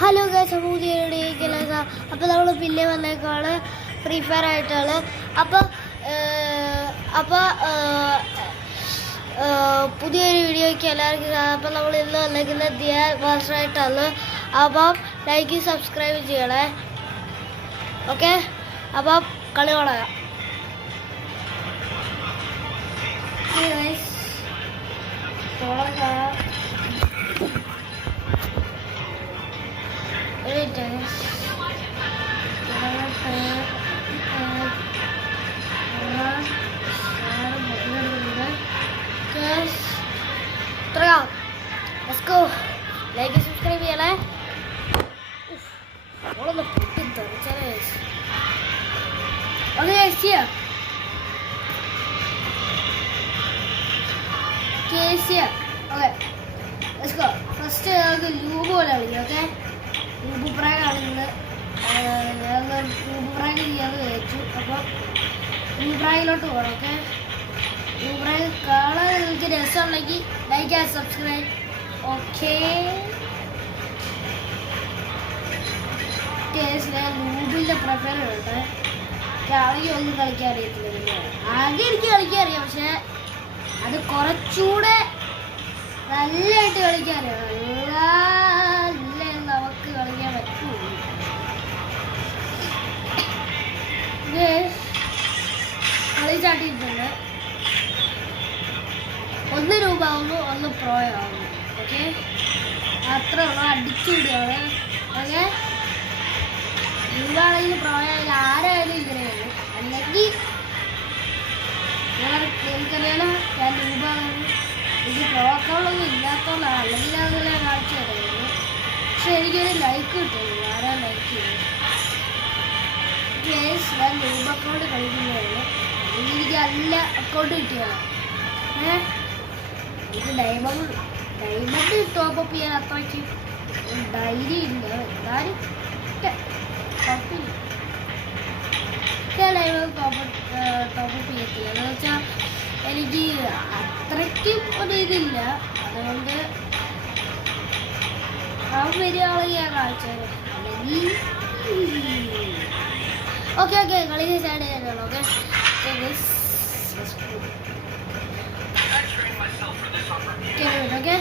Hello guys, പുതിയ വീഡിയോയിലേക്ക് അപ്പോൾ നമ്മൾ പിന്നെ വന്നേക്കാണ് ഫ്രീ ഫയർ ആയിട്ടാണ്. അപ്പോൾ പുതിയൊരു വീഡിയോയ്ക്ക് എല്ലാവർക്കും. അപ്പോൾ നമ്മൾ ഇന്ന് വന്നേക്കുന്നത് ദിയ മാസ്റ്ററായിട്ടാണ്. അപ്പം ലൈക്ക് സബ്സ്ക്രൈബ് ചെയ്യണേ. ഓക്കെ, അപ്പം കളി തുടങ്ങാം. ലൈക്ക് സബ്സ്ക്രൈബ് ചെയ്യണേ. ഓളൊന്ന് പൊട്ടിത്തെറിച്ചാലേ ഫസ്റ്റ് നമുക്ക് ലൂബ് പോലെ കളിക്കാം. ഓക്കെ, ലൂബ് പ്രാഗ് കളിക്കുന്നത് ലൂബ് പ്രാഗ് ചെയ്യാന്ന് വിചാരിച്ചു. അപ്പം ലൂബ് പ്രാഗിലോട്ട് പോകണം. ഓക്കെ, ലൂബ് പ്രാഗ് കാണാൻ നിങ്ങൾക്ക് രസമുണ്ടെങ്കിൽ ലൈക്ക് ആൻഡ് സബ്സ്ക്രൈബ്. ഓക്കെ, ലൂബിൻ്റെ പ്രൊഫൈൽ ഉണ്ട്. ആണെങ്കിൽ ഒന്നും കളിക്കാൻ അറിയത്തില്ല. ആകെ എനിക്ക് കളിക്കാൻ അറിയാം, പക്ഷെ അത് കുറച്ചുകൂടെ നല്ലതായിട്ട് കളിക്കാൻ അറിയാം. നല്ല നമുക്ക് കളിക്കാൻ പറ്റുള്ളൂ. കളി ചാട്ടിയിട്ടുണ്ട്. 1 രൂപ ആവുന്നു, 1 പ്രോ ആവുന്നു. ഓക്കെ, അത്ര ഉള്ളു. അടിച്ചു വിടുകയാണ്. ഓക്കെ, രൂപയാണെങ്കിലും പ്രോ ആയാലും ആരായാലും ഇങ്ങനെയുള്ളൂ. അല്ലെങ്കിൽ എനിക്കറിയാലോ, ഞാൻ രൂപ ഇത് പ്രോ അക്കൗണ്ടൊന്നും ഇല്ലാത്തതുകൊണ്ടാണ്. അല്ലെങ്കിൽ അതല്ല കാഴ്ച തരുന്നത്. പക്ഷെ എനിക്കൊരു ലൈക്ക് കിട്ടുന്നു. ആരാ ലൈക്ക് ചെയ്യുന്നത്? ഞാൻ രൂപ അക്കൗണ്ട് കളിക്കുന്നതാണ്. അല്ലെങ്കിൽ എനിക്ക് നല്ല അക്കൗണ്ട് കിട്ടിയതാണ്. എനിക്ക് ഡയമണ്ട് ടോപ്പപ്പ് ചെയ്യാൻ അത്രയ്ക്ക് ധൈര്യം ഇല്ല. എന്തായാലും കുഴപ്പമില്ല. ഡയമണ്ട് ടോപ്പപ്പ് ചെയ്യത്തില്ല. എന്ന് വെച്ചാൽ എനിക്ക് അത്രയ്ക്കും ഒരു ഇതില്ല. അതുകൊണ്ട് വരികയാണെങ്കിൽ ഞാൻ കാണിച്ചത്. അല്ലെങ്കിൽ ഓക്കെ കളി സ്റ്റാർട്ട് ചെയ്യാനാണ്. ഓക്കെ, ഓക്കെ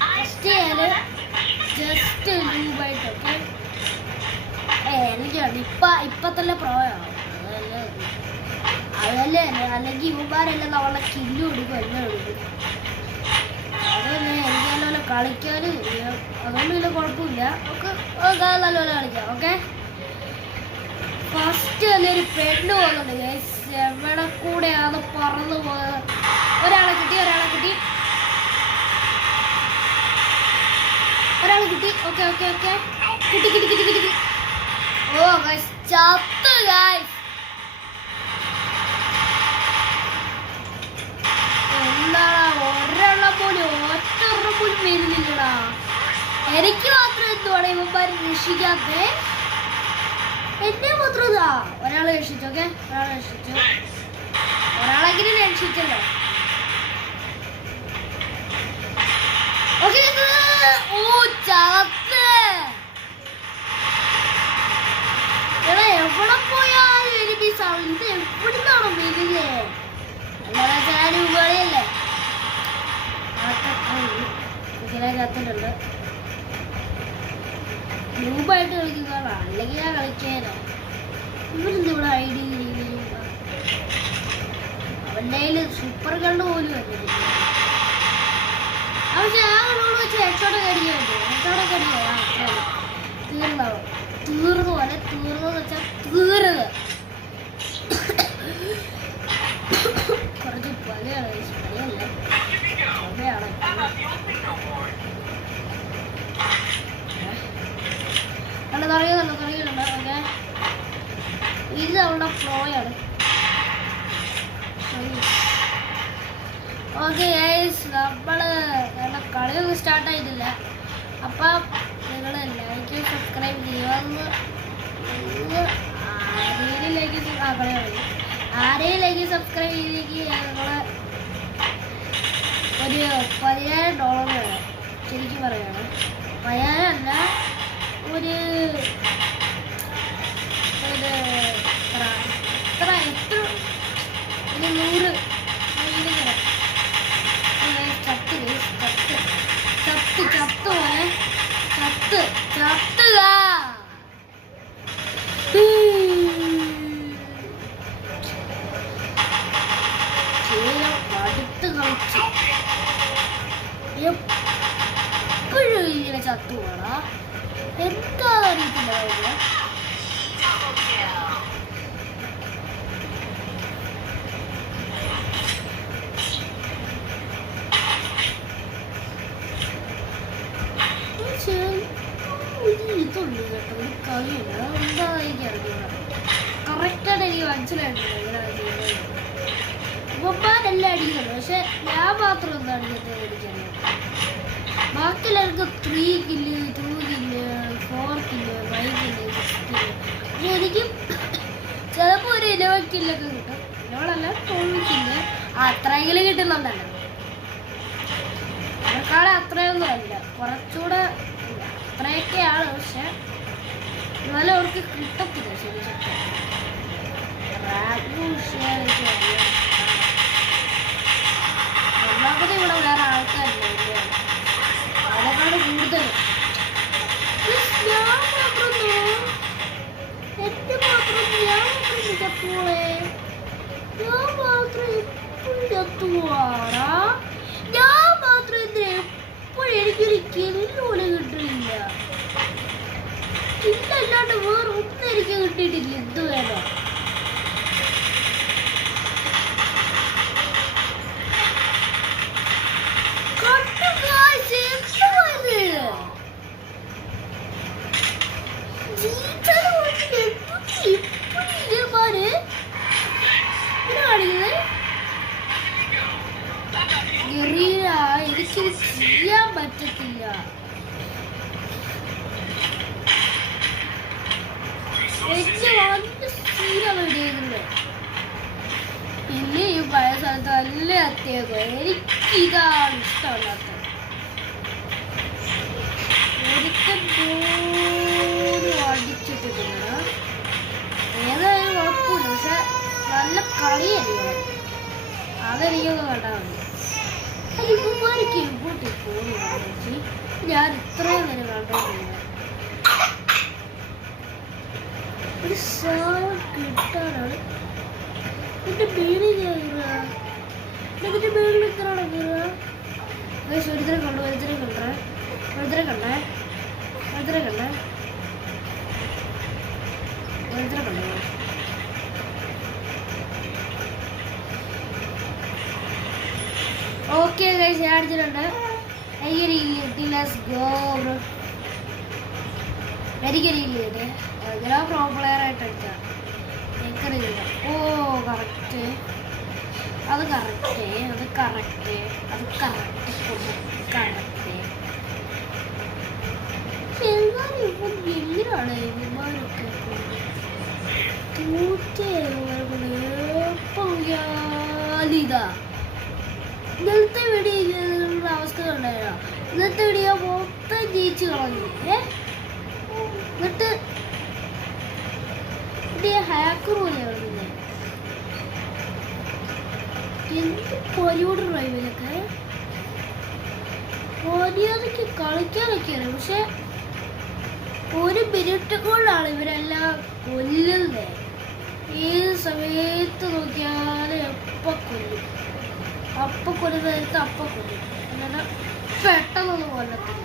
ഫസ്റ്റ് ഞാൻ ജസ്റ്റ് ലൂബായിട്ട്. ഓക്കെ, എനിക്കാണ് ഇപ്പത്തല്ല പ്രോയാണ്. അതല്ലേ അല്ലെങ്കിൽ യുവമാരെല്ലാം നമ്മളെ കില്ല് കൊടുക്കും, എല്ലാം കൊടുക്കും. അതന്നെ എനിക്ക് നല്ലപോലെ കളിക്കാനും അതൊന്നും ഇല്ല, കുഴപ്പമില്ല. നമുക്ക് നല്ലപോലെ കളിക്കാം. ഓക്കെ, ഫസ്റ്റ് തന്നെ ഒരു പെണ്ണ് പോകുന്നുണ്ട്. എവിടെ കൂടെയാണ് പറന്നു പോകുന്നത്. ഒരാളെ കിട്ടി. ഓക്കെ കിട്ടി. ഓ ഗൈസ്, ചത്തു ഗൈസ്. ഒരെണ്ണം പോലും വരുന്നില്ലടാ. എനിക്ക് മാത്രം എന്തുവാണ് ഇവന്മാർ രക്ഷിക്കാത്തേ? എന്നെ മാത്രം ഇതാ. ഒരാളെ രക്ഷിച്ചു. ഓക്കെ, ഒരാളെങ്കിലും രക്ഷിച്ചല്ലോ. ഓക്കെ, ഓ ചത്ത്. എവിടെ പോയാലും എനിക്ക് സൗണ്ട് എവിടുന്നാണോ വരുന്നേ? രൂപകളിയല്ലേ ചത്തിട്ടുണ്ട്. രൂപമായിട്ട് കളിക്കുന്നതാണ്. അല്ലെങ്കിൽ ഞാൻ കളിക്കാനോ. ഇവരെന്ത് ഇവിടെ ഐഡി അവൻ്റെ കയ്യിൽ സൂപ്പർ കണ്ട് പോലും വരുന്നില്ല. പക്ഷെ ആ കണ്ടോട് വെച്ച് ഹെഡ്ഷോട്ടൊക്കെ അടിക്കാൻ പറ്റും. ഹെഡ്ഷോട്ടൊക്കെ അടിക്കാം. തീർന്നാവും. തീർന്നെന്ന് വെച്ചാൽ തീർന്നത്. കുറച്ച് പലയാണ്. നല്ല തുടങ്ങിയിട്ടുണ്ട്. ഓക്കെ, ഇത് അവളുടെ ഫ്ലോയാണ്. ഓക്കെ ഗൈസ്, നമ്മള് കളിയൊന്നും സ്റ്റാർട്ടായിട്ടില്ല. അപ്പം നിങ്ങൾ ലൈക്ക് സബ്സ്ക്രൈബ് ചെയ്യുക. ആരെയിലേക്ക് സബ്സ്ക്രൈബ് ചെയ്തേക്ക് ഞങ്ങൾ ഒരു $10,000 വേണം. ശരിക്കും പറയാണ്. പയ്യാനല്ല, ഒരു എത്ര 100 ചത്ത് പോലെ ചത്തുക. അടുത്ത് കളിച്ചു എപ്പോഴും ഇങ്ങനെ ചത്തുപോടാ, എന്താ അറിയത്തില്ല. ഇതുണ്ട് കേട്ടോ, ഒരു കളിയില്ല, എന്താ എനിക്ക് അറിയില്ല. കറക്റ്റായിട്ട് എനിക്ക് മനസ്സിലായിട്ടില്ല ഉപ്പമാരെല്ലാം അടിക്കുന്നുണ്ട്, പക്ഷെ ഞാൻ മാത്രം എന്താ അടിക്കത്തെ എനിക്കറിയാം. ബാക്കിയുള്ളവർക്ക് 3 kill 2 kill 4 kill 5 kill 6 kill. പക്ഷെ എനിക്കും ചിലപ്പോൾ ഒരു 11 കില്ലൊക്കെ കിട്ടും. 11 12 കില്ല് അത്രയെങ്കിലും കിട്ടുന്നുണ്ടല്ലോ. അവർക്കാളെ അത്രയൊന്നും അല്ല, കുറച്ചുകൂടെ അത്രയൊക്കെയാണ്. പക്ഷെ എന്നാലും അവർക്ക് കിട്ടത്തില്ല ശരിക്കും. ഒന്നാമത് ഇവിടെ വേറെ ആൾക്കാരില്ല, അതൊക്കെയാണ് കൂടുതൽ. ഞാൻ മാത്രം എപ്പോഴും ചത്തുവാടാ. ഞാൻ മാത്രം എന്തിനാ എപ്പോഴും എനിക്കൊരു കില്ലുപോലെ കിട്ടില്ല. കില്ലല്ലാണ്ട് വേറെ ഒന്നും എനിക്ക് കിട്ടിയിട്ടില്ല ഇതുവരെ. എനിക്കിത് ചെയ്യാൻ പറ്റത്തില്ല. പിന്നെ ഈ പഴയ സ്ഥലത്ത് നല്ല അത്യാവശ്യം എനിക്കിതാണ് ഇഷ്ടമല്ലാത്തത്. ഒരിക്കൽ പോലും അടിച്ചിട്ടില്ല. ഏതായാലും കുഴപ്പമില്ല, പക്ഷെ നല്ല കളിയല്ലേ, അതെനിക്കൊന്ന് കണ്ടാൽ മതി. ഇവന്മാർക്ക് ഇങ്ങോട്ട് പോകുന്നു ഞാൻ ഇത്രയും നേരം കണ്ടോണ്ടില്ല. ഒരു സാധനം കിട്ടാനാണ് എന്റെ പേര് കയറുക. എന്നിട്ട് പേരിൽ എത്രയാണ് കയറുക? ഒരുത്തരെ കണ്ടു, ഒരുത്തരെ കണ്ടേ, ഒരുത്തരെ കണ്ടേ, ഒരുത്തരെ കണ്ടേ, ഒരുത്തരെ കണ്ടോ. ഓക്കെ ഗൈസ്, ഞാൻ അടിച്ചിട്ടുണ്ട്. എനിക്കൊരില്ലേ ഞാൻ പ്രോ പ്ലെയർ ആയിട്ട് അടിച്ച എനിക്കറിയില്ല. ഓ കറക്റ്റ്, അത് കറക്റ്റ്, അത് കറക്റ്റ്, അത് കറക്റ്റ് കറക്റ്റ്. എന്നാലും ഇപ്പം എങ്ങനെയാണ് ഇവന്മാരൊക്കെ ഇതാ ഇന്നത്തെ വീഡിയോ നിങ്ങളുടെ അവസ്ഥ കണ്ടായോ? ഇന്നത്തെ വീഡിയോ മൊത്തം ജയിച്ചു കളഞ്ഞു. എന്നിട്ട് ഹാക്കർ പോലെയാണ് എന്ത് ബോളിവുഡ് ഡ്രൈവിലൊക്കെ മര്യാദക്ക് കളിക്കാനൊക്കെയാണ്. പക്ഷെ 1 മിനിറ്റ് കൊണ്ടാണ് ഇവരെല്ലാം കൊല്ലുന്നത്. ഏത് സമയത്ത് നോക്കിയാലും എപ്പം കൊല്ലും, അപ്പം കൊല്ലുന്ന നേരത്ത് അപ്പം കൊല്ലും, അല്ലാതെ പെട്ടെന്നൊന്നും കൊല്ലത്തില്ല.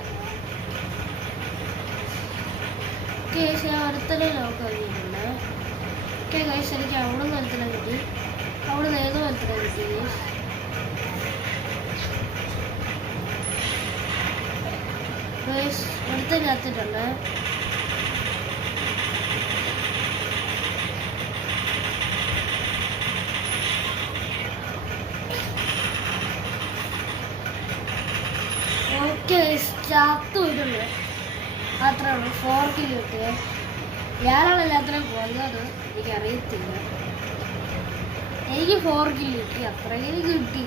കേസ് ഞാൻ ഒരുത്തനെ നോക്കാൻ കഴിഞ്ഞിട്ടുണ്ട്. ഓക്കെ ഗൈസ്, എനിക്ക് അവിടെ നിന്ന് ഒരുത്തനെ കിട്ടി, അവിടെ നിന്ന് ഏതോ ഒരുത്തനെ കിട്ടി. ഗൈസ് ഒരുത്തനെ കത്തിട്ടുണ്ട്. ചത്തു പോയിട്ടുണ്ട്. അത്രേ ഉള്ളൂ. 4 കിലോ കിട്ടിയേ. ഞാനാണല്ലോ അത്രയും കൊന്നത്, എനിക്കറിയത്തില്ല. എനിക്ക് 4 കിലോ കിട്ടി, അത്രയും കിട്ടി.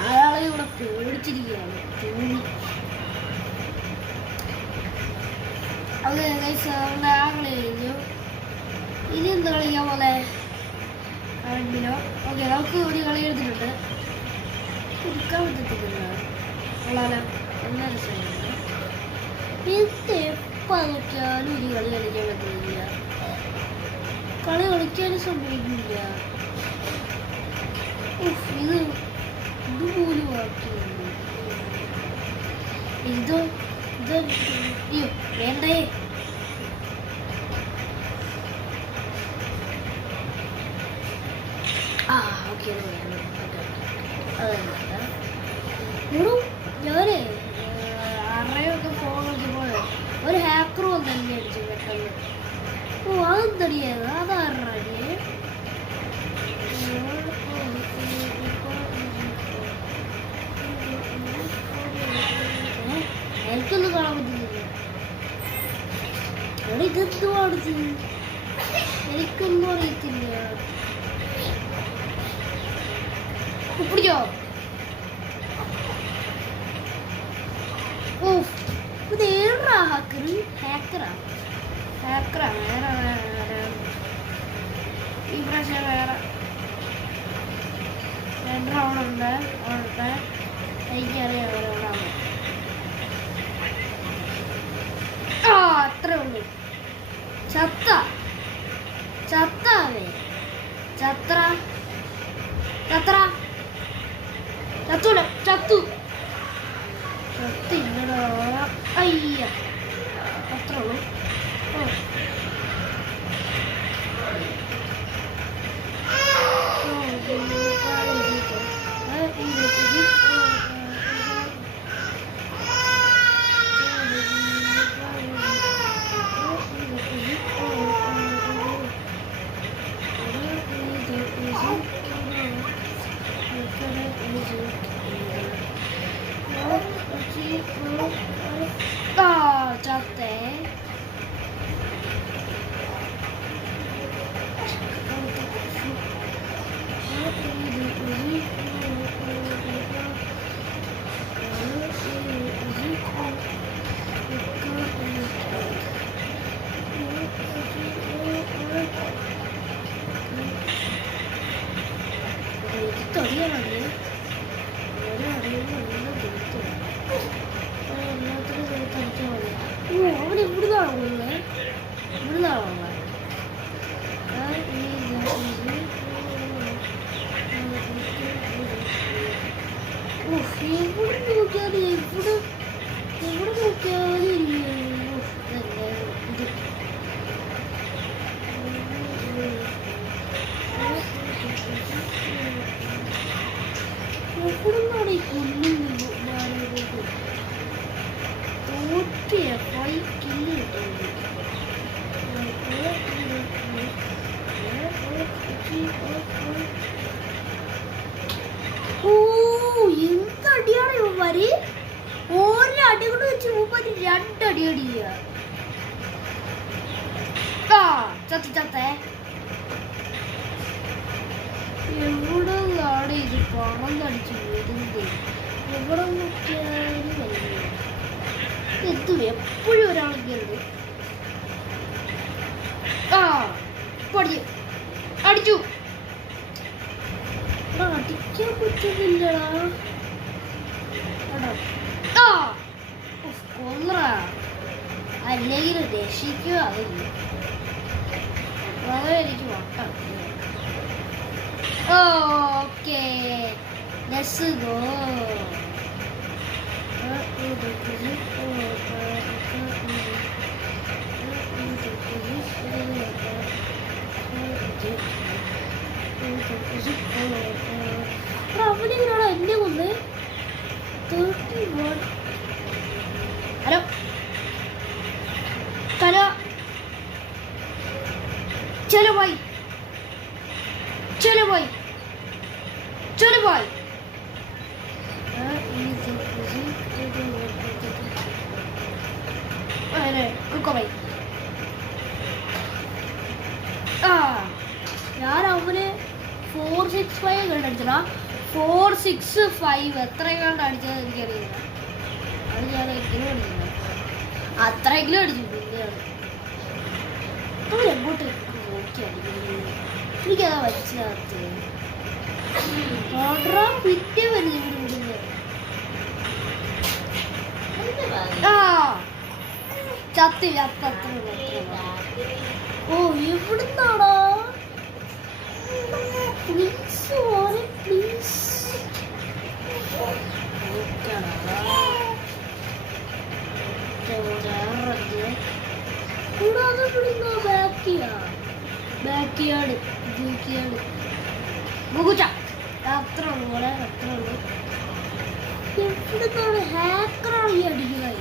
ആളാളെ കളി ഇവിടെ പേടിച്ചിരിക്കുകയാണ് തൂങ്ങി. അത് നമ്മുടെ ആ കളി കഴിഞ്ഞു. ഇനി എന്ത് കളിക്കാൻ പോലെ ആണെങ്കിലോ ഓക്കെ നമുക്ക് ഒരു കളി എടുത്തിട്ടുണ്ട്. എടുക്കാൻ പറ്റത്തില്ല കൊള്ളാലോ നല്ല രസമുണ്ട്. ഇത് എപ്പോൾ നോക്കിയാലും ഒരു കളി കളിക്കാൻ പറ്റുന്നില്ല. കളി കളിക്കാനും സംഭവിക്കില്ല. ഇത് ഇതുപോലും ആക്കിയുണ്ട്. ഇത് ഇത് അയ്യോ വേണ്ടേ. ആ ഓക്കെ ഞാനേ അറയൊക്കെ ഫോൺ നോക്കിയപ്പോൾ ഒരു ഹാക്കർ വന്ന് എന്നെ അടിച്ചു പെട്ടെന്ന്. ഓ അതെന്തടിയത് അതാറടിയേ. എനിക്കൊന്നും കാണാൻ പറ്റുന്നില്ല. അവിടെ ഇതെന്തോ അടുത്തത് എനിക്കൊന്നും അറിയത്തില്ല. പിടിച്ചോ. ഓ ഇത് ഏറാ ഹാക്കർ ഹാക്കറാ ഹാക്കറാ വേറെ ഈ പ്രാവശ്യം വേറെ 2 റൗണ്ട് ഉണ്ട്. എനിക്കറിയാം റൗണ്ടാണ്. ആ അത്രേ ഉള്ളൂ. ചത്താവേ ചത്ര ചത്തൂല ചത്തില്ലടാ. അയ്യ അത്രേ ഉള്ളൂ. ഓ ചത്തേ. തൊടിയാണത് അവൻ ഇവിടുന്നാണോ കൊല്ലുന്നത്? ഇവിടുന്നാണോ എവിടെ നോക്കിയാലും എവിടെ നോക്കിയാലും എവിടുന്നാണ് ഈ കൊല്ലുന്നത്? തോറ്റിയ 5 കില്ല് കിട്ടുന്നത്. ഓ എന്തടിയാണ് ഇവന്മാര്. ഒരടി കൊണ്ട് വെച്ച് ഇവന്മാര് 2 അടി അടിക്കുക. ചത്തേ എവിടെയാണ് ഇത് പറന്നടിച്ച് വരുന്നത്? എവിടെ നോക്കിയാലും എത്തും എപ്പോഴും ഒരാളൊക്കെയുണ്ട്. അടിച്ചു അടിക്കാൻ പറ്റുന്നില്ലടാ. കൊന്നറ അല്ലെങ്കിൽ രക്ഷിക്കുക. അതില്ല വളരെ എനിക്ക് വട്ടം. Okay let's go. അവനെങ്ങനെയാണോ എന്നെ കൊന്ന്? 31. ഹലോ ഹലോ चलो भाई चलो भाई चलो भाई. अरे रुको भाई. यार അവനെ 465 കണ്ടടിച്ചടാ. 4 6 5 എത്രയെങ്കിലും അടിച്ചത് എനിക്കറിയില്ല. അത് ഞാൻ എങ്കിലും അടിച്ചില്ല, അത്രയെങ്കിലും അടിച്ചു. പിന്നെയാണ് എങ്ങോട്ട് നോക്കി അടിക്കുന്നത്, എനിക്കതാ മനസ്സിലാകത്ത്. പിന്നെ വരുന്നത് ആ ചത്തി ചത്ത. ഓ എവിടുന്നാടാ? പ്ലീസ് പ്ലീസ് കൂടാതെ ബാക്കിയാട് അത്ര ഉള്ളു പോലെ, അത്ര ഉള്ളു. എവിടുന്നാണ് ഹാക്കറാണ് ഈ അടിക്കുന്നത്?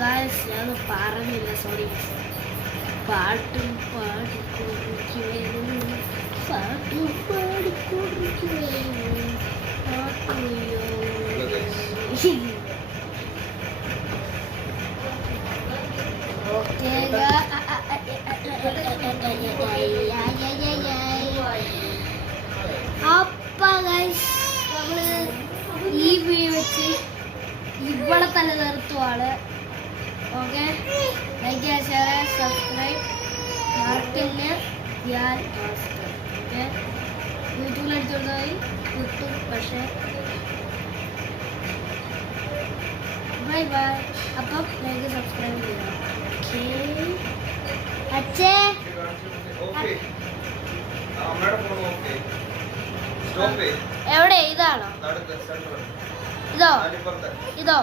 ഗായ്സ് ഞാൻ പറഞ്ഞില്ല, സോറി. പാട്ടും പാടിക്കൊണ്ടിരിക്കുകയായിരുന്നു, പാട്ടും പാടിക്കൊണ്ടിരിക്കുകയായിരുന്നു, പാട്ടുയോ. ഓക്കെ അപ്പൊ ഗായ്സ് നമ്മള് ഈ വീഡിയോ വെച്ച് ഇവിടെ തന്നെ നിർത്തുവാണ്. ഓക്കെ, ലൈക്ക് ചെയ്യുക, ഷെയർ, സബ്സ്ക്രൈബ്. മാർക്കിന് ഞാൻ ഓക്കെ യൂട്യൂബിൽ അടിച്ചുകൊണ്ടായി കിട്ടും, പക്ഷേ ബൈ ബൈ. അപ്പം ലൈക്ക് സബ്സ്ക്രൈബ് ചെയ്യാം. ഓക്കേ അച്ഛേ എവിടെ ഇതാണോ ഇതോ ഇതോ